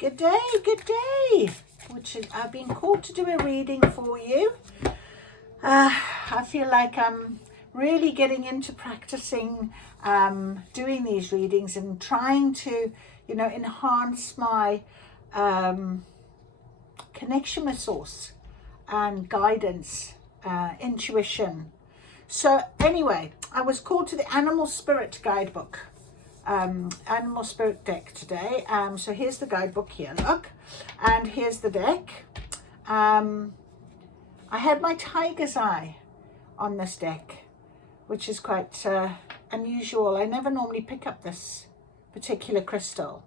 Good day, which is, I've been called to do a reading for you. I feel like I'm really getting into practicing doing these readings and trying to, enhance my connection with source and guidance, intuition. So anyway, I was called to the Animal Spirit Guidebook. Animal Spirit deck today. So here's the guidebook here, look, and here's the deck. I had my tiger's eye on this deck, which is quite unusual. I never normally pick up this particular crystal,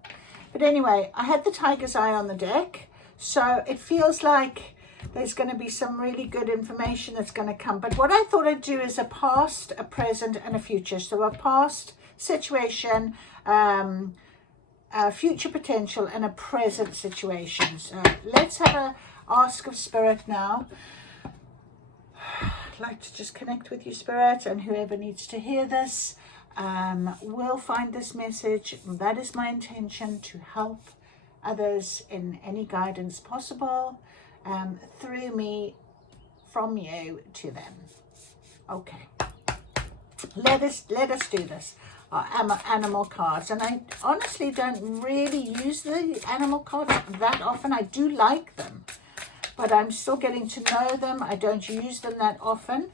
but anyway, I had the tiger's eye on the deck, so it feels like there's going to be some really good information that's going to come. But what I thought I'd do is a past, a present, and a future. So a past situation, a future potential, and a present situation. So let's have a ask of Spirit now. I'd like to just connect with you, Spirit, and whoever needs to hear this will find this message. That is my intention, to help others in any guidance possible, through me, from you to them. Okay, let us do this. Animal cards, and I honestly don't really use the animal cards that often. I do like them, but I'm still getting to know them. I don't use them that often.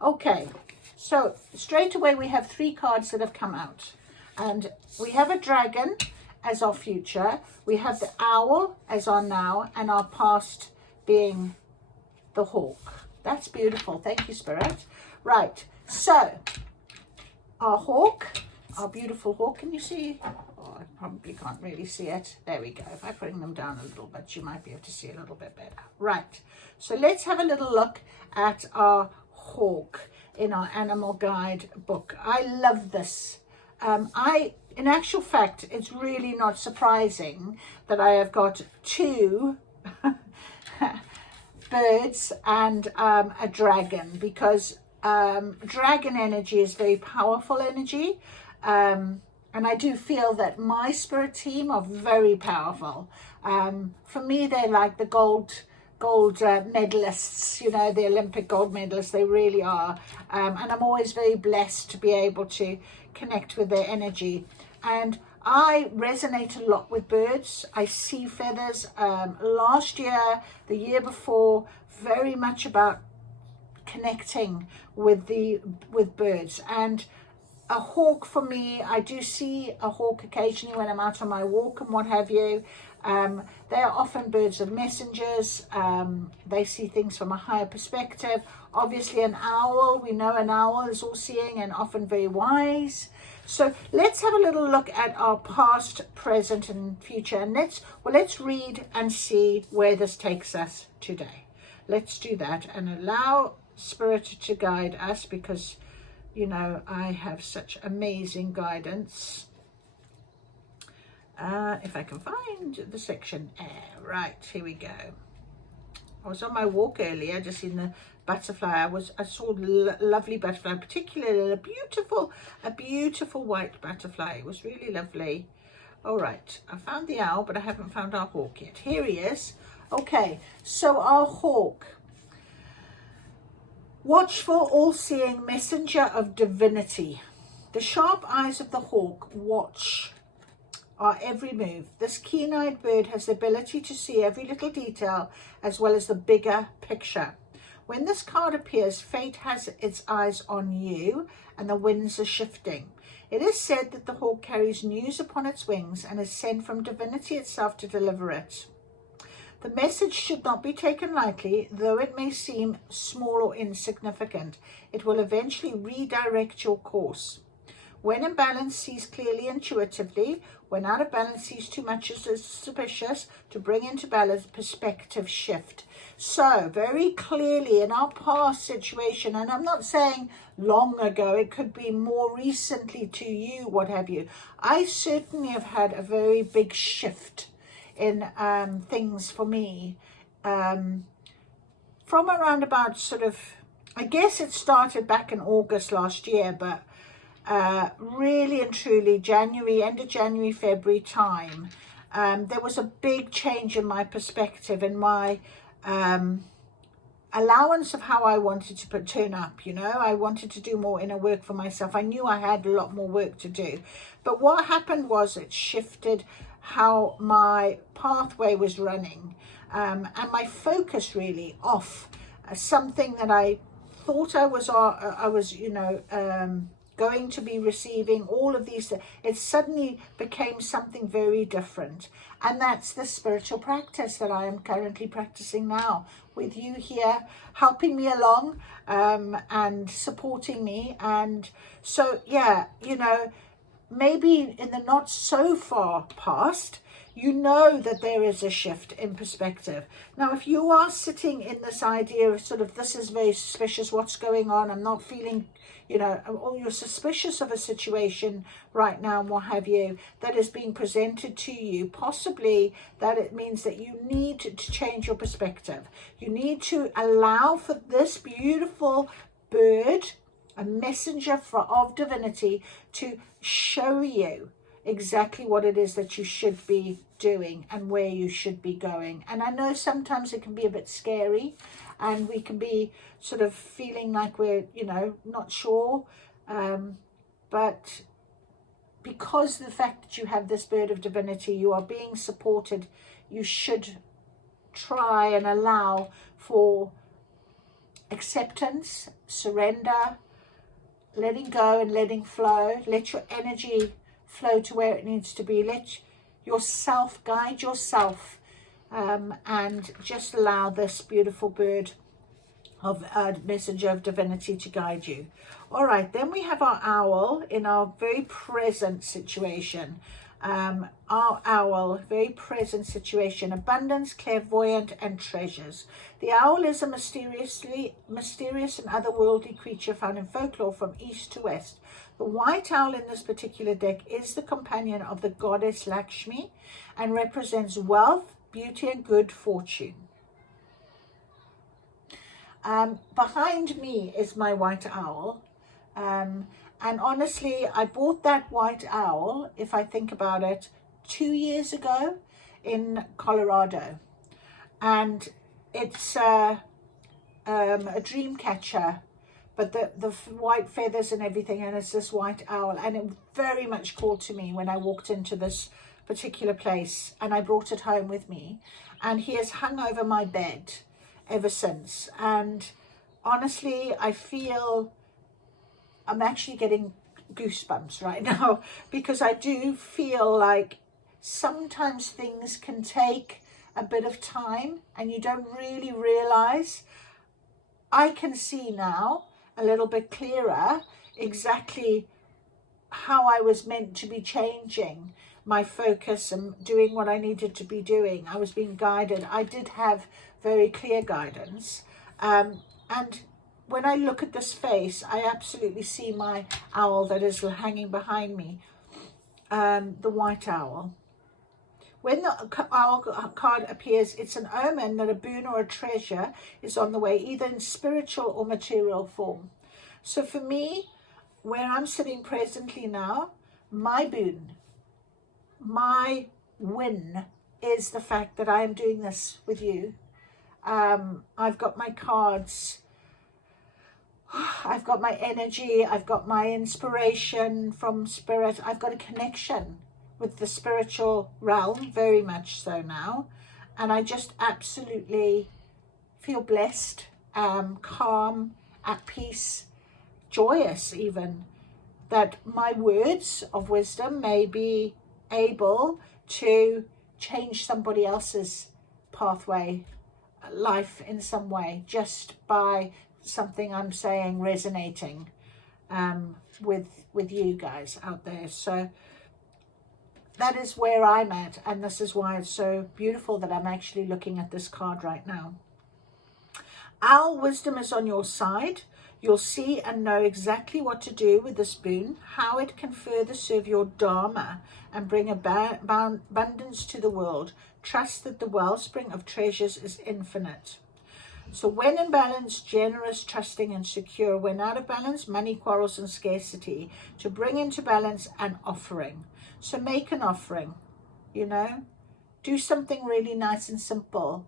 Okay, so straight away we have 3 cards that have come out, and we have a dragon as our future, we have the owl as our now, and our past being the hawk. That's beautiful. Thank you, Spirit. Right, so our hawk, our beautiful hawk, can you see? Oh, I probably can't really see it. There we go. If I bring them down a little bit, you might be able to see a little bit better. Right, so let's have a little look at our hawk in our animal guide book. I love this. In actual fact, it's really not surprising that I have got 2 birds and a dragon, because dragon energy is very powerful energy, and I do feel that my spirit team are very powerful. For me, they're like the gold medalists, the Olympic gold medalists. They really are, and I'm always very blessed to be able to connect with their energy. And I resonate a lot with birds. I see feathers. Last year, the year before, very much about connecting with birds. And a hawk, for me, I do see a hawk occasionally when I'm out on my walk and what have you. They are often birds of messengers. They see things from a higher perspective. Obviously an owl, we know an owl is all-seeing and often very wise. So let's have a little look at our past, present, and future, and let's read and see where this takes us today. Let's do that and allow Spirit to guide us, because I have such amazing guidance. If I can find the section air. Right, here we go. I was on my walk earlier, just seen the butterfly. I saw a lovely butterfly, particularly a beautiful white butterfly. It was really lovely. All right, I found the owl, but I haven't found our hawk yet. Here he is. Okay, so our hawk. Watchful, all-seeing messenger of divinity. The sharp eyes of the hawk watch our every move. This keen-eyed bird has the ability to see every little detail as well as the bigger picture. When this card appears, fate has its eyes on you and the winds are shifting. It is said that the hawk carries news upon its wings and is sent from divinity itself to deliver it. The message should not be taken lightly, though it may seem small or insignificant. It will eventually redirect your course. When in balance, sees clearly, intuitively. When out of balance, sees too much as suspicious. To bring into balance, perspective shift. So very clearly in our past situation, and I'm not saying long ago, it could be more recently to you, what have you. I certainly have had a very big shift in things for me, from around about sort of, I guess it started back in August last year, but really and truly January, end of January, February time, there was a big change in my perspective, in my allowance of how I wanted to turn up. You know, I wanted to do more inner work for myself. I knew I had a lot more work to do. But what happened was it shifted how my pathway was running, and my focus really off something that I thought I was, you know, going to be receiving all of these. It suddenly became something very different, and that's the spiritual practice that I am currently practicing now with you here, helping me along, and supporting me. And so, yeah, you know, maybe in the not so far past, you know that there is a shift in perspective. Now, if you are sitting in this idea of sort of, this is very suspicious, what's going on, I'm not feeling, you know, or you're suspicious of a situation right now and what have you, that is being presented to you, possibly that it means that you need to change your perspective. You need to allow for this beautiful bird, a messenger of divinity, to show you exactly what it is that you should be doing and where you should be going. And I know sometimes it can be a bit scary, and we can be sort of feeling like we're, you know, not sure, but because of the fact that you have this bird of divinity, you are being supported. You should try and allow for acceptance, surrender, letting go and letting flow. Let your energy flow to where it needs to be. Let yourself guide yourself, and just allow this beautiful bird of messenger of divinity to guide you. All right, then we have our owl in our very present situation. Our owl, very present situation: abundance, clairvoyant, and treasures. The owl is a mysterious and otherworldly creature found in folklore from east to west. The white owl in this particular deck is the companion of the goddess Lakshmi and represents wealth, beauty, and good fortune. Behind me is my white owl. And honestly, I bought that white owl, if I think about it, 2 years ago in Colorado. And it's a dream catcher, but the white feathers and everything, and it's this white owl. And it very much called to me when I walked into this particular place, and I brought it home with me. And he has hung over my bed ever since. And honestly, I feel I'm actually getting goosebumps right now, because I do feel like sometimes things can take a bit of time and you don't really realize. I can see now a little bit clearer exactly how I was meant to be changing my focus and doing what I needed to be doing. I was being guided. I did have very clear guidance. And when I look at this face, I absolutely see my owl that is hanging behind me, the white owl. When the owl card appears, it's an omen that a boon or a treasure is on the way, either in spiritual or material form. So for me, where I'm sitting presently now, my boon, my win is the fact that I am doing this with you. I've got my cards, I've got my energy, I've got my inspiration from spirit, I've got a connection with the spiritual realm, very much so now. And I just absolutely feel blessed, calm, at peace, joyous even, that my words of wisdom may be able to change somebody else's pathway, life in some way, just by something I'm saying resonating with you guys out there. So that is where I'm at, and this is why it's so beautiful that I'm actually looking at this card right now. Owl wisdom is on your side. You'll see and know exactly what to do with this boon, how it can further serve your dharma and bring abundance to the world. Trust that the wellspring of treasures is infinite. So when in balance, generous, trusting, and secure. When out of balance, money, quarrels, and scarcity. To bring into balance, an offering. So make an offering, you know. Do something really nice and simple.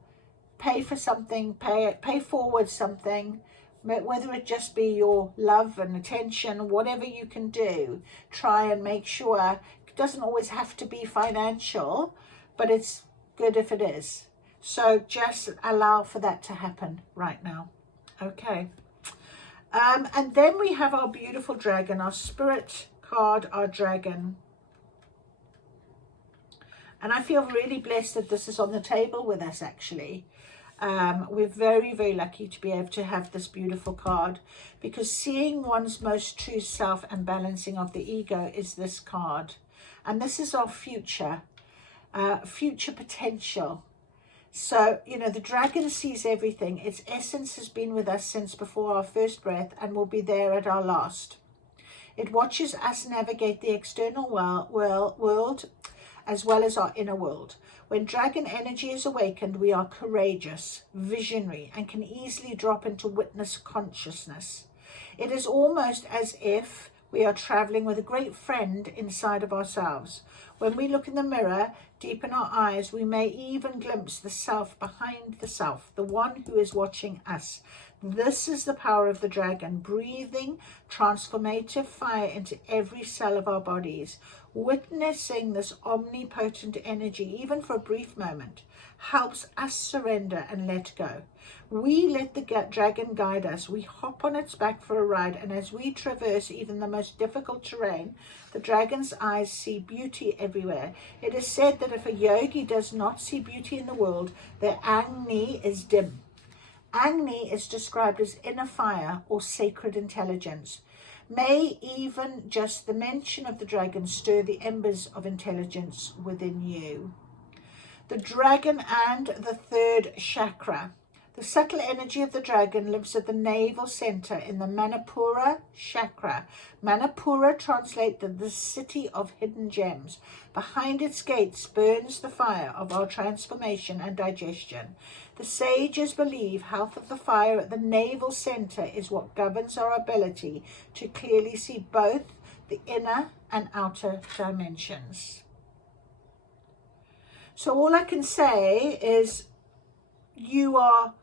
Pay for something, pay forward something, whether it just be your love and attention, whatever you can do. Try and make sure it doesn't always have to be financial, but it's good if it is. So just allow for that to happen right now. Okay. And then we have our beautiful dragon, our spirit card, our dragon. And I feel really blessed that this is on the table with us, actually. We're very, very lucky to be able to have this beautiful card, because seeing one's most true self and balancing of the ego is this card. And this is our future potential. So, you know, the dragon sees everything. Its essence has been with us since before our first breath and will be there at our last. It watches us navigate the external world as well as our inner world. When dragon energy is awakened, we are courageous, visionary, and can easily drop into witness consciousness. It is almost as if we are traveling with a great friend inside of ourselves. When we look in the mirror, deep in our eyes, we may even glimpse the self behind the self, the one who is watching us. This is the power of the dragon, breathing transformative fire into every cell of our bodies. Witnessing this omnipotent energy, even for a brief moment, helps us surrender and let go. We let the dragon guide us. We hop on its back for a ride, and as we traverse even the most difficult terrain, the dragon's eyes see beauty everywhere. It is said that if a yogi does not see beauty in the world, their Agni is dim. Agni is described as inner fire or sacred intelligence. May even just the mention of the dragon stir the embers of intelligence within you. The dragon and the third chakra. The subtle energy of the dragon lives at the navel center in the Manipura chakra. Manipura translates the city of hidden gems. Behind its gates burns the fire of our transformation and digestion. The sages believe health of the fire at the navel center is what governs our ability to clearly see both the inner and outer dimensions. So all I can say is you are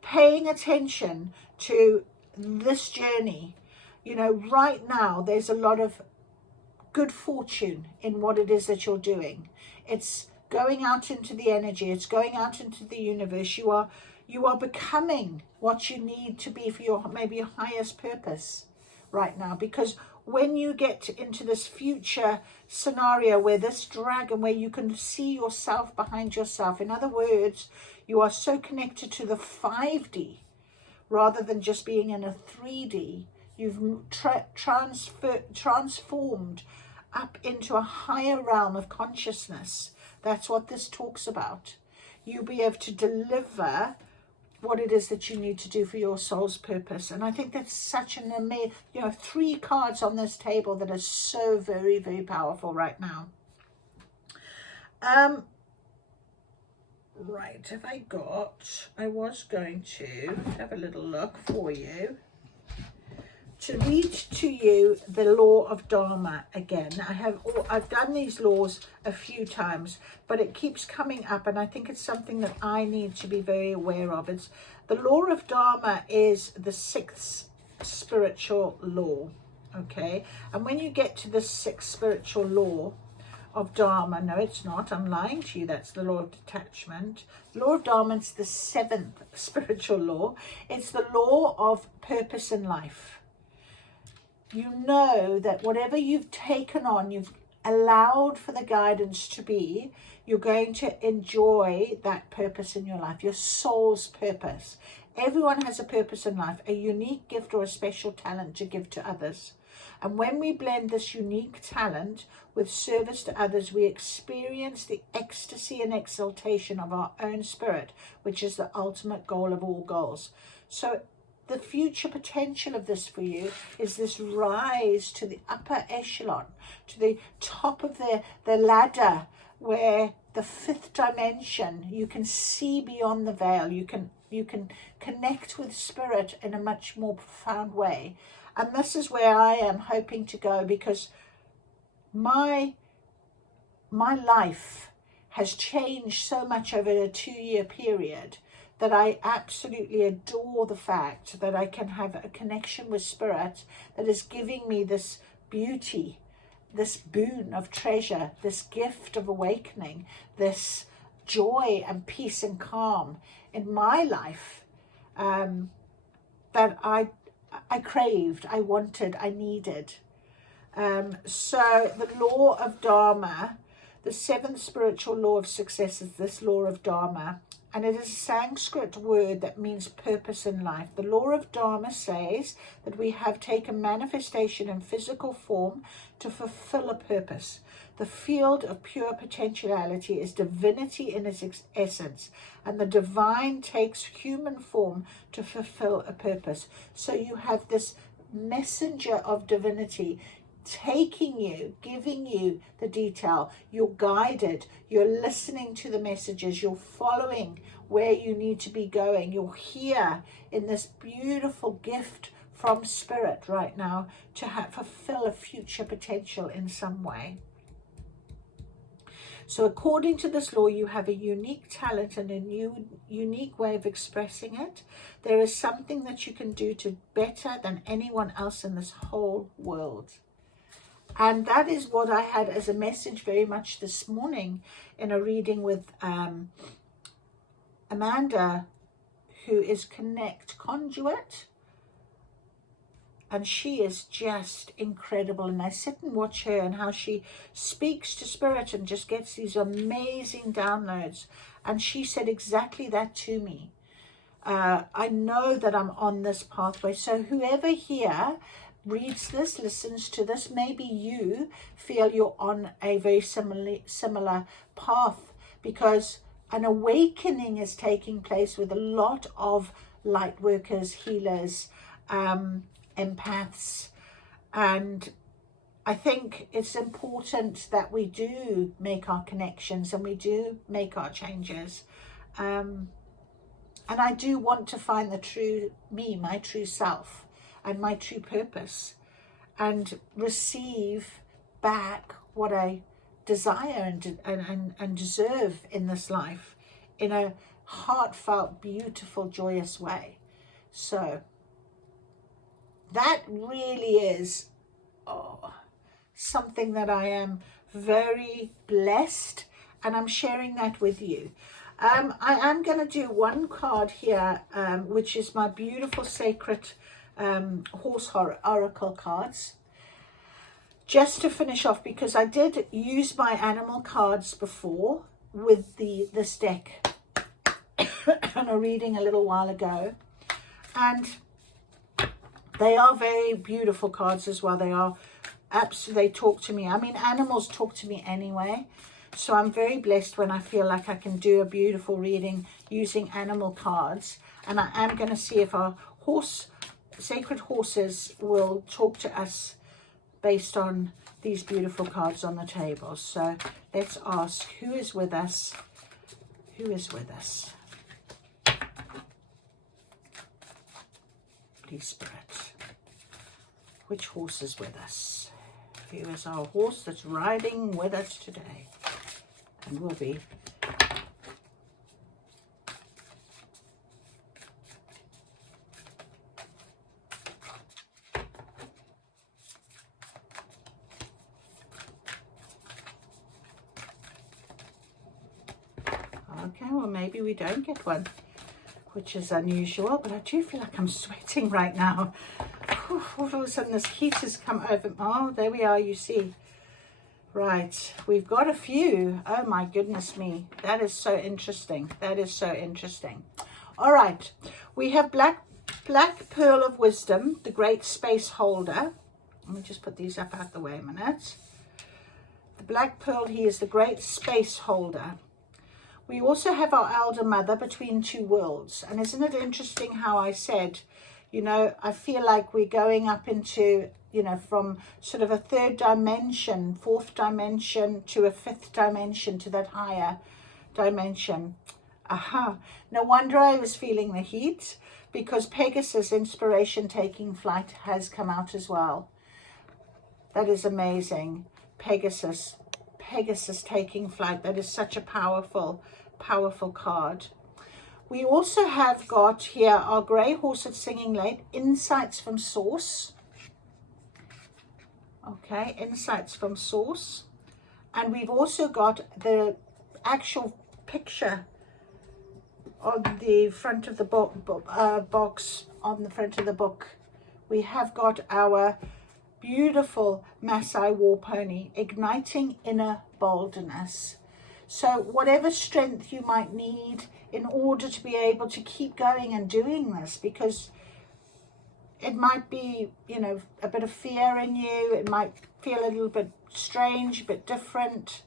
paying attention to this journey. You know, right now there's a lot of good fortune in what it is that you're doing. It's going out into the energy, it's going out into the universe. You are becoming what you need to be for your maybe your highest purpose right now, because when you get into this future scenario where this dragon, where you can see yourself behind yourself, in other words, you are so connected to the 5D rather than just being in a 3D. You've transformed up into a higher realm of consciousness. That's what this talks about. You'll be able to deliver what it is that you need to do for your soul's purpose. And I think that's such an amazing, 3 cards on this table that are so very, very powerful right now. Right, I was going to have a little look for you to read to you the law of Dharma again. I've done these laws a few times, but it keeps coming up, and I think it's something that I need to be very aware of. It's the law of Dharma is the 6th spiritual law, okay? And when you get to the 6th spiritual law of Dharma, no, it's not, I'm lying to you, that's the law of detachment. The law of Dharma is the 7th spiritual law. It's the law of purpose in life. You know that whatever you've taken on, you've allowed for the guidance to be, you're going to enjoy that purpose in your life, your soul's purpose. Everyone has a purpose in life, a unique gift or a special talent to give to others. And when we blend this unique talent with service to others, we experience the ecstasy and exaltation of our own spirit, which is the ultimate goal of all goals. So the future potential of this for you is this rise to the upper echelon, to the top of the ladder, where the 5th dimension, you can see beyond the veil. You can connect with spirit in a much more profound way. And this is where I am hoping to go, because my my life has changed so much over a 2-year period that I absolutely adore the fact that I can have a connection with Spirit that is giving me this beauty, this boon of treasure, this gift of awakening, this joy and peace and calm in my life that I craved, I wanted, I needed. So the law of Dharma, the 7th spiritual law of success is this law of Dharma, and it is a Sanskrit word that means purpose in life. The law of Dharma says that we have taken manifestation in physical form to fulfill a purpose. The field of pure potentiality is divinity in its essence, and the divine takes human form to fulfill a purpose. So you have this messenger of divinity taking you, giving you the detail. You're guided, you're listening to the messages, you're following where you need to be going. You're here in this beautiful gift from Spirit right now to fulfill a future potential in some way. So according to this law, you have a unique talent and a unique way of expressing it. There is something that you can do to better than anyone else in this whole world. And that is what I had as a message very much this morning in a reading with Amanda, who is Connect Conduit. And she is just incredible. And I sit and watch her and how she speaks to Spirit and just gets these amazing downloads. And she said exactly that to me. I know that I'm on this pathway. So whoever here reads this, listens to this, maybe you feel you're on a very similar path, because an awakening is taking place with a lot of light workers, healers, empaths, and I think it's important that we do make our connections and we do make our changes, and I do want to find the true me, my true self and my true purpose, and receive back what I desire and deserve in this life in a heartfelt, beautiful, joyous way. So that really is something that I am very blessed, and I'm sharing that with you. I am going to do one card here, which is my beautiful sacred horse oracle cards, just to finish off, because I did use my animal cards before with this deck on a reading a little while ago, and they are very beautiful cards as well. They are absolutely, they talk to me. I mean, animals talk to me anyway, so I'm very blessed when I feel like I can do a beautiful reading using animal cards. And I am going to see if our sacred horses will talk to us based on these beautiful cards on the table. So let's ask, who is with us? Who is with us? Please, Spirit. Which horse is with us? Who is our horse that's riding with us today? And will be okay, well, maybe we don't get one, which is unusual, but I do feel like I'm sweating right now. Whew, all of a sudden this heat has come over. Oh, there we are, you see. Right, we've got a few. Oh my goodness me, that is so interesting. That is so interesting. All right, we have Black Pearl of Wisdom, the Great Space Holder. Let me just put these up out the way a minute. The Black Pearl, he is the Great Space Holder. We also have our Elder Mother, Between Two Worlds. And isn't it interesting how I said, you know, I feel like we're going up into, you know, from sort of a third dimension, fourth dimension, to a fifth dimension, to that higher dimension. Aha. No wonder I was feeling the heat, because Pegasus, Inspiration Taking Flight, has come out as well. That is amazing. Pegasus Pegasus taking flight. That is such a powerful, powerful card. We also have got here our grey horse that's singing late, insights from source. Okay, insights from source. And we've also got the actual picture on the front of the box, on the front of the book. We have got our beautiful Maasai war pony, igniting inner boldness. So whatever strength you might need in order to be able to keep going and doing this, because it might be, you know, a bit of fear in you. It might feel a little bit strange, a bit different.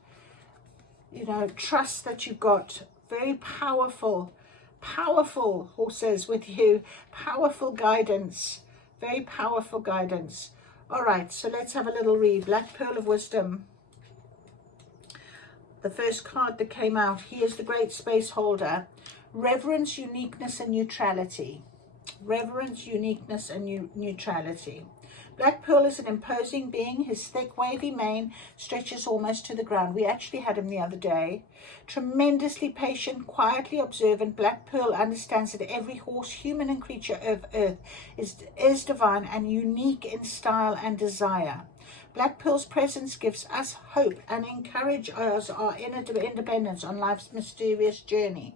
You know, trust that you've got very powerful, powerful horses with you. Powerful guidance. Very powerful guidance. All right, so let's have a little read. Black Pearl of Wisdom. The first card that came out. He is the great space holder. Reverence, uniqueness, and neutrality. Reverence, uniqueness, and neutrality. Black Pearl is an imposing being. His thick, wavy mane stretches almost to the ground. We actually had him the other day. Tremendously patient, quietly observant, Black Pearl understands that every horse, human and creature of earth is divine and unique in style and desire. Black Pearl's presence gives us hope and encourages our inner independence on life's mysterious journey.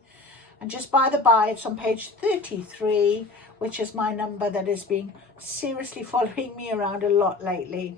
And just by the by, it's on page 33, which is my number that has been seriously following me around a lot lately.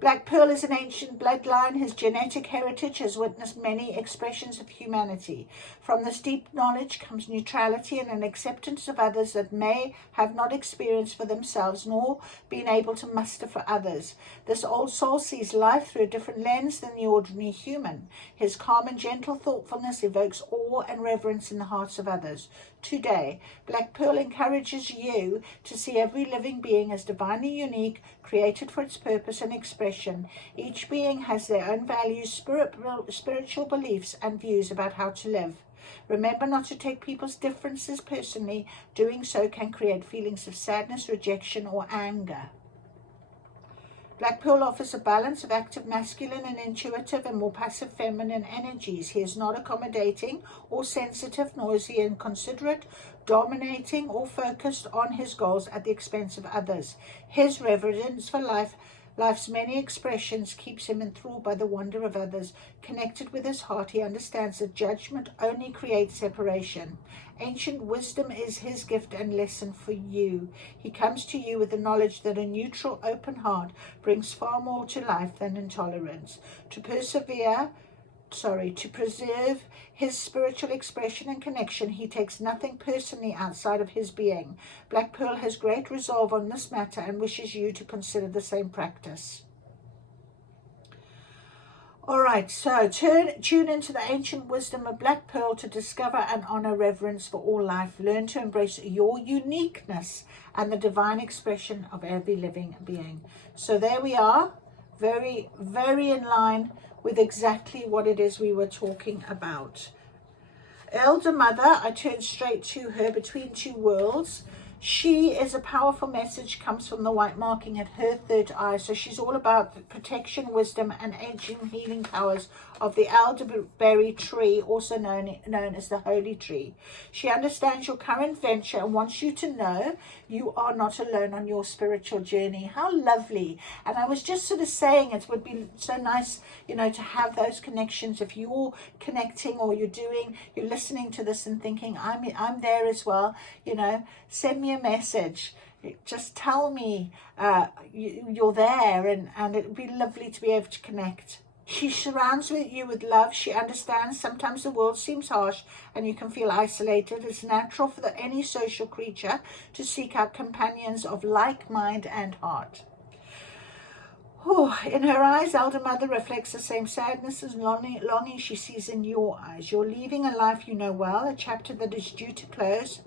Black Pearl is an ancient bloodline. His genetic heritage has witnessed many expressions of humanity. From this deep knowledge comes neutrality and an acceptance of others that may have not experienced for themselves nor been able to muster for others. This old soul sees life through a different lens than the ordinary human. His calm and gentle thoughtfulness evokes awe and reverence in the hearts of others. Today, Black Pearl encourages you to see every living being as divinely unique, created for its purpose and expression. Each being has their own values, spiritual beliefs, and views about how to live. Remember not to take people's differences personally. Doing so can create feelings of sadness, rejection, or anger. Black Pearl offers a balance of active masculine and intuitive and more passive feminine energies. He is not accommodating or sensitive, nor is he inconsiderate, dominating, or focused on his goals at the expense of others. His reverence for life's many expressions keeps him enthralled by the wonder of others. Connected with his heart, he understands that judgment only creates separation. Ancient wisdom is his gift and lesson for you. He comes to you with the knowledge that a neutral, open heart brings far more to life than intolerance. To preserve his spiritual expression and connection, he takes nothing personally outside of his being. Black Pearl has great resolve on this matter and wishes you to consider the same practice. All right, so tune into the ancient wisdom of Black Pearl to discover and honor reverence for all life. Learn to embrace your uniqueness and the divine expression of every living being. So there we are, very, very in line with exactly what it is we were talking about. Elder Mother, I turn straight to her, Between Two Worlds. She is a powerful message, comes from the white marking at her third eye. So she's all about the protection, wisdom, and ancient healing powers of the elderberry tree, also known as the holy tree. She understands your current venture and wants you to know you are not alone on your spiritual journey. How lovely. And I was just sort of saying it would be so nice, you know, to have those connections. If you're connecting or you're listening to this and thinking, I'm there as well, you know, send me a message. Just tell me you're there, and it would be lovely to be able to connect. She surrounds you with love. She understands sometimes the world seems harsh and you can feel isolated. It's natural for any social creature to seek out companions of like mind and heart. In her eyes, Elder Mother reflects the same sadness and longing she sees in your eyes. You're leaving a life you know well, a chapter that is due to close,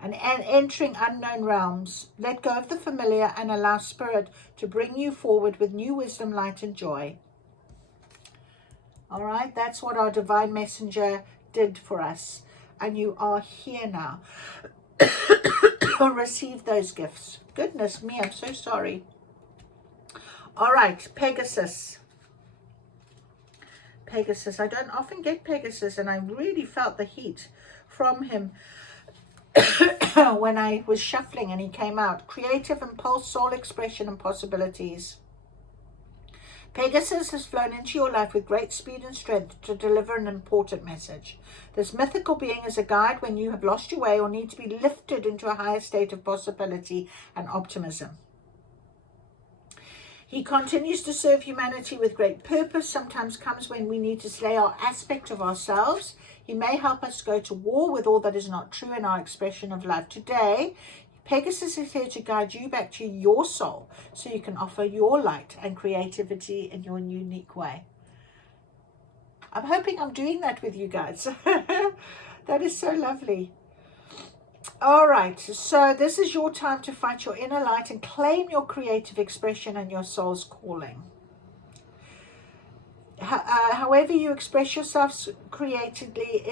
and entering unknown realms. Let go of the familiar and allow Spirit to bring you forward with new wisdom, light, and joy. All right, that's what our divine messenger did for us. And you are here now. Receive those gifts. Goodness me, I'm so sorry. All right, Pegasus. Pegasus. I don't often get Pegasus, and I really felt the heat from him when I was shuffling and he came out. Creative impulse, soul expression, and possibilities. Pegasus has flown into your life with great speed and strength to deliver an important message. This mythical being is a guide when you have lost your way or need to be lifted into a higher state of possibility and optimism. He continues to serve humanity with great purpose. Sometimes comes when we need to slay our aspect of ourselves. He may help us go to war with all that is not true in our expression of love. Today, Pegasus is here to guide you back to your soul so you can offer your light and creativity in your unique way. I'm hoping I'm doing that with you guys. That is so lovely. All right, so this is your time to fight your inner light and claim your creative expression and your soul's calling. However you express yourselves creatively,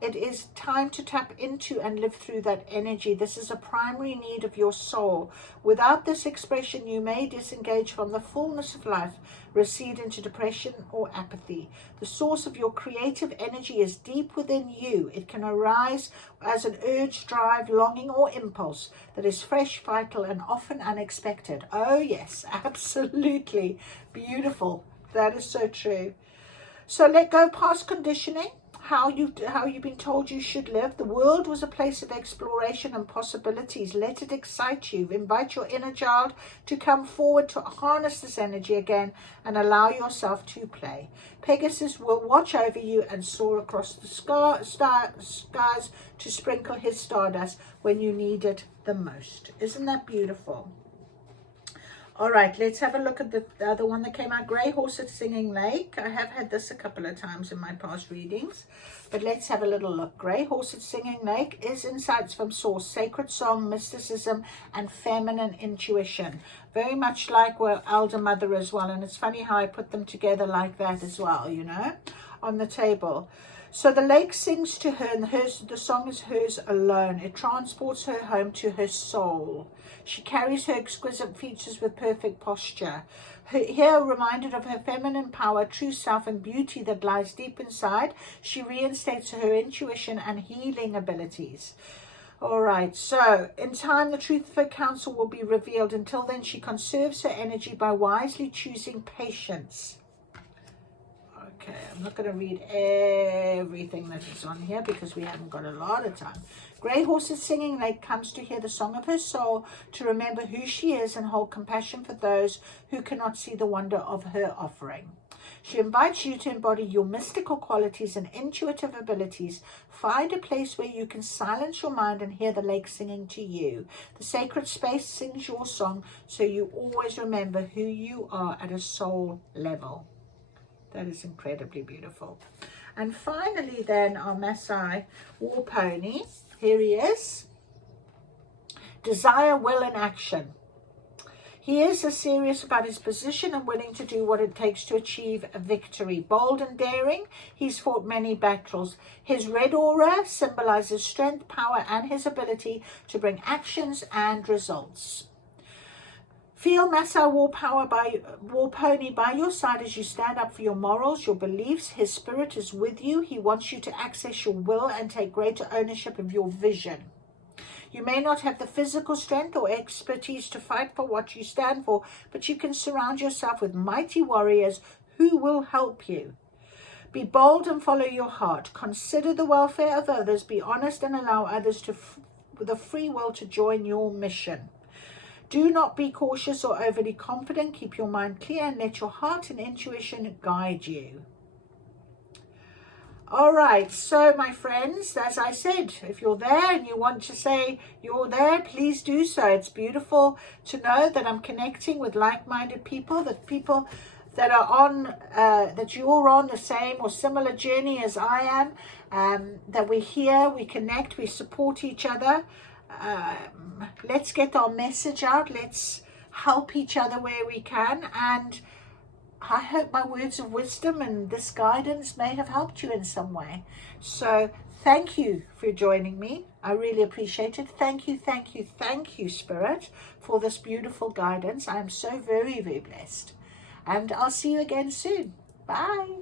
it is time to tap into and live through that energy. This is a primary need of your soul. Without this expression, you may disengage from the fullness of life, recede into depression or apathy. The source of your creative energy is deep within you. It can arise as an urge, drive, longing, or impulse that is fresh, vital, and often unexpected. Oh yes, absolutely beautiful. That is so true. So let go past conditioning. How you've been told you should live. The world was a place of exploration and possibilities. Let it excite you. Invite your inner child to come forward to harness this energy again and allow yourself to play. Pegasus will watch over you and soar across the skies to sprinkle his stardust when you need it the most. Isn't that beautiful? All right, let's have a look at the other one that came out. Grey Horse at Singing Lake. I have had this a couple of times in my past readings, but let's have a little look. Grey Horse at Singing Lake is insights from source, sacred song, mysticism, and feminine intuition. Very much like Elder Mother as well. And it's funny how I put them together like that as well, you know, on the table. So the lake sings to her, and the song is hers alone. It transports her home to her soul. She carries her exquisite features with perfect posture. Here, reminded of her feminine power, true self, and beauty that lies deep inside, she reinstates her intuition and healing abilities. All right, so in time, the truth of her counsel will be revealed. Until then, she conserves her energy by wisely choosing patience. Okay, I'm not going to read everything that is on here because we haven't got a lot of time. Grey Horse at Singing Lake comes to hear the song of her soul, to remember who she is and hold compassion for those who cannot see the wonder of her offering. She invites you to embody your mystical qualities and intuitive abilities. Find a place where you can silence your mind and hear the lake singing to you. The sacred space sings your song, so you always remember who you are at a soul level. That is incredibly beautiful. And finally then, our Maasai war pony. Here he is. Desire, will, and action. He is serious about his position and willing to do what it takes to achieve a victory. Bold and daring, he's fought many battles. His red aura symbolizes strength, power, and his ability to bring actions and results. Feel Maasai War Pony by your side as you stand up for your morals, your beliefs. His spirit is with you. He wants you to access your will and take greater ownership of your vision. You may not have the physical strength or expertise to fight for what you stand for, but you can surround yourself with mighty warriors who will help you. Be bold and follow your heart. Consider the welfare of others. Be honest and allow others with a free will to join your mission. Do not be cautious or overly confident. Keep your mind clear and let your heart and intuition guide you. All right, so my friends, as I said, if you're there and you want to say you're there, please do so. It's beautiful to know that I'm connecting with like-minded people, that people that are on, that you're on the same or similar journey as I am, that we're here, we connect, we support each other. Let's get our message out. Let's help each other where we can. And I hope my words of wisdom and this guidance may have helped you in some way. So thank you for joining me. I really appreciate it. Thank you, thank you, thank you, Spirit, for this beautiful guidance. I am so very, very blessed. And I'll see you again soon. Bye.